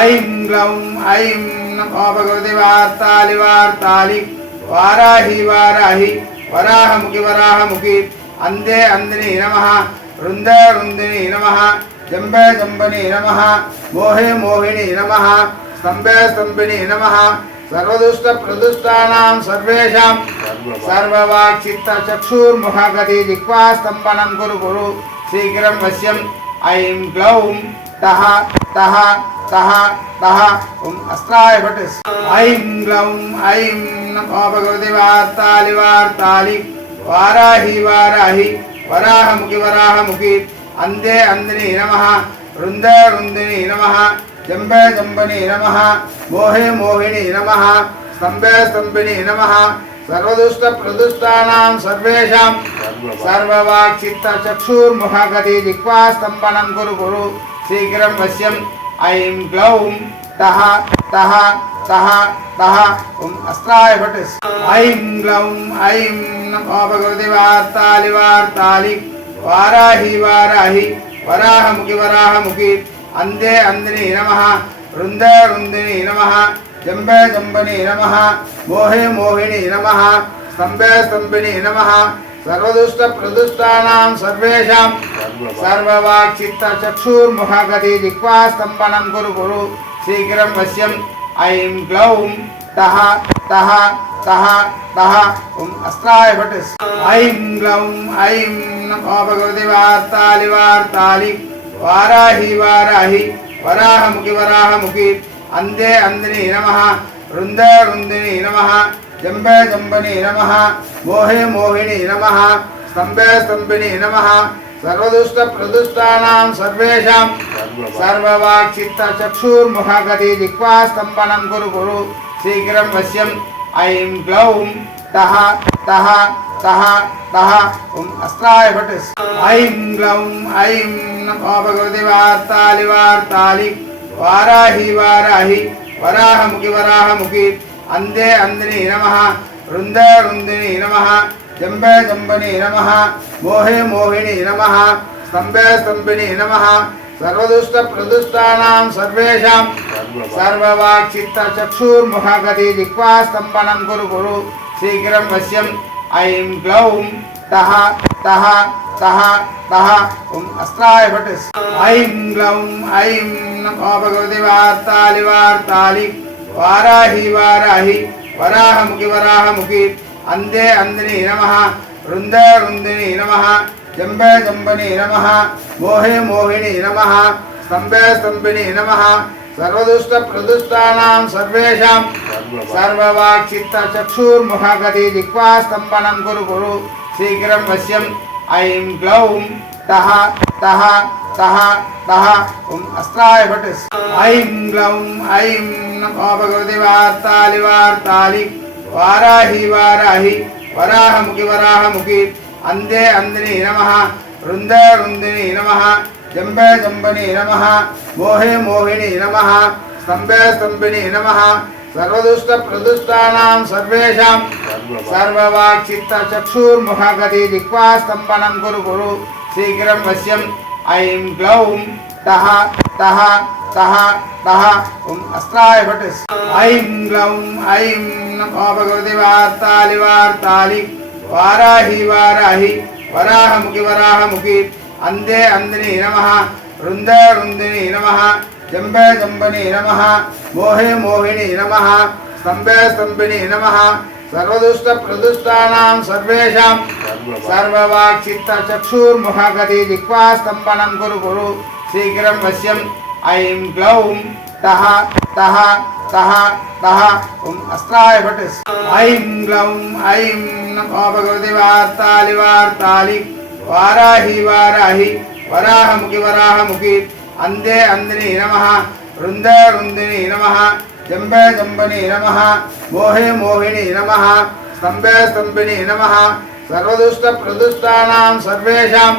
ऐं ग्लौं ऐं नमो भगवते वार्तालि वार्तालि वाराहि वाराहि वराहमुखि वराहमुखि अंदे अंदिनी नमः रुंदे रुंदिनी नमः जंबे जंबनी नमः मोहे मोहिनी नमः स्तंभे स्तंभिनी नमः सर्वदुष्ट प्रदुष्टानां सर्वेषां सर्ववाक् चित्त चक्षुर्मुखगति जिह्वा स्तंभनं कुरु कुरु शीघ्रं वश्यं ऐं ग्लौं तः तः तः तः ओम अस्त्राय भट ऐं ग्लौं ऐं नमो भगवते वार्तालि वार्तालि वाराहि वाराहि वराहमुखि वराहमुखि अंदे अंदिनी नमः रुंदे रुंदिनी नमः जंबे जंबनी नमः मोहे मोहिनी नमः स्तंभे स्तंभिनी नमः सर्वदुष्ट प्रदुष्टानां सर्वेषां सर्ववाक् चित्त चक्षुर्मुखगति जिह्वा स्तंभनं कुरु कुरु शीघ्रं वश्यं ऐं ग्लौं तः तः तः तः ओम अस्त्राय भट ऐं ग्लौं ऐं नमो भगवते वार्तालि वार्तालि वाराहि वाराहि वराहमुखि वराहमुखि अंदे अंदिनी नमः रुंदे रुंदिनी नमः जंबे जंबनी नमः मोहे मोहिनी नमः स्तंभे स्तंभिनी नमः सर्वदुष्ट प्रदुष्टानां सर्वेषां सर्ववाक् चित्त चक्षुर्मुखगति जिह्वा स्तंभनं कुरु कुरु शीघ्रं वश्यं ऐं ग्लौं तः तः तः तः ओम अस्त्राय भट ऐं ग्लौं ऐं नमो भगवते वार्तालि वार्तालि वाराहि वाराहि वराहमुखि वराहमुखि अंदे अंदिनी नमः रुंदे रुंदिनी नमः जंबे जंबनी नमः मोहे मोहिनी नमः स्तंभे स्तंभिनी नमः सर्वदुष्ट प्रदुष्टानां सर्वेषां सर्ववाक् चित्त चक्षुर्मुखगति जिह्वा स्तंभनं कुरु कुरु शीघ्रं वश्यं ऐं ग्लौं तः तः तः तः ओम अस्त्राय भट ऐं ग्लौं ऐं नमो भगवते वार्तालि वार्तालि वाराहि वाराहि वराहमुखि वराहमुखि अंदे अंदिनी नमः रुंदे रुंदिनी नमः जंबे जंबनी नमः मोहे मोहिनी नमः स्तंभे स्तंभिनी नमः सर्वदुष्ट प्रदुष्टानां सर्वेषां सर्ववाक् चित्त चक्षुर्मुखगति जिह्वा स्तंभनं कुरु कुरु शीघ्रं वश्यं ऐं ग्लौं तः तः तः तः ओम अस्त्राय भट ऐं ग्लौं ऐं नमो भगवते वार्तालि वार्तालि वाराहि वाराहि वराहमुखि वराहमुखि अंदे अंदिनी नमः रुंदे रुंदिनी नमः जंबे जंबनी नमः मोहे मोहिनी नमः स्तंभे स्तंभिनी नमः सर्वदुष्ट प्रदुष्टानां सर्वेषां सर्ववाक् चित्त चक्षुर्मुखगति जिह्वा स्तंभनं कुरु कुरु शीघ्रं वश्यं ऐं ग्लौं तः तः तः तः ओम अस्त्राय भट ऐं ग्लौं ऐं नमो भगवते वार्तालि वार्तालि वाराहि वाराहि वराहमुखि वराहमुखि अंदे अंदिनी नमः रुंदे रुंदिनी नमः जंबे जंबनी नमः मोहे मोहिनी नमः स्तंभे स्तंभिनी नमः सर्वदुष्ट प्रदुष्टानां सर्वेषां सर्ववाक् चित्त चक्षुर्मुखगति जिह्वा स्तंभनं कुरु कुरु शीघ्रं वश्यं ऐं ग्लौं तः तः तः तः ओम अस्त्राय भट ऐं ग्लौं ऐं नमो भगवते वार्तालि वार्तालि वाराहि वाराहि वराहमुखि वराहमुखि अंदे अंदिनी नमः रुंदे रुंदिनी नमः जंबे जंबनी नमः मोहे मोहिनी नमः स्तंभे स्तंभिनी नमः सर्वदुष्ट प्रदुष्टानां सर्वेषां सर्ववाक् चित्त चक्षुर्मुखगति जिह्वा स्तंभनं कुरु कुरु शीघ्रं वश्यं ऐं ग्लौं तः तः तः तः ओम अस्त्राय भट ऐं ग्लौं ऐं नमो भगवते वार्तालि वार्तालि वाराहि वाराहि वराहमुखि वराहमुखि अंदे अंदिनी नमः रुंदे रुंदिनी नमः जंबे जंबनी नमः मोहे मोहिनी नमः स्तंभे स्तंभिनी नमः सर्वदुष्ट प्रदुष्टानां सर्वेषां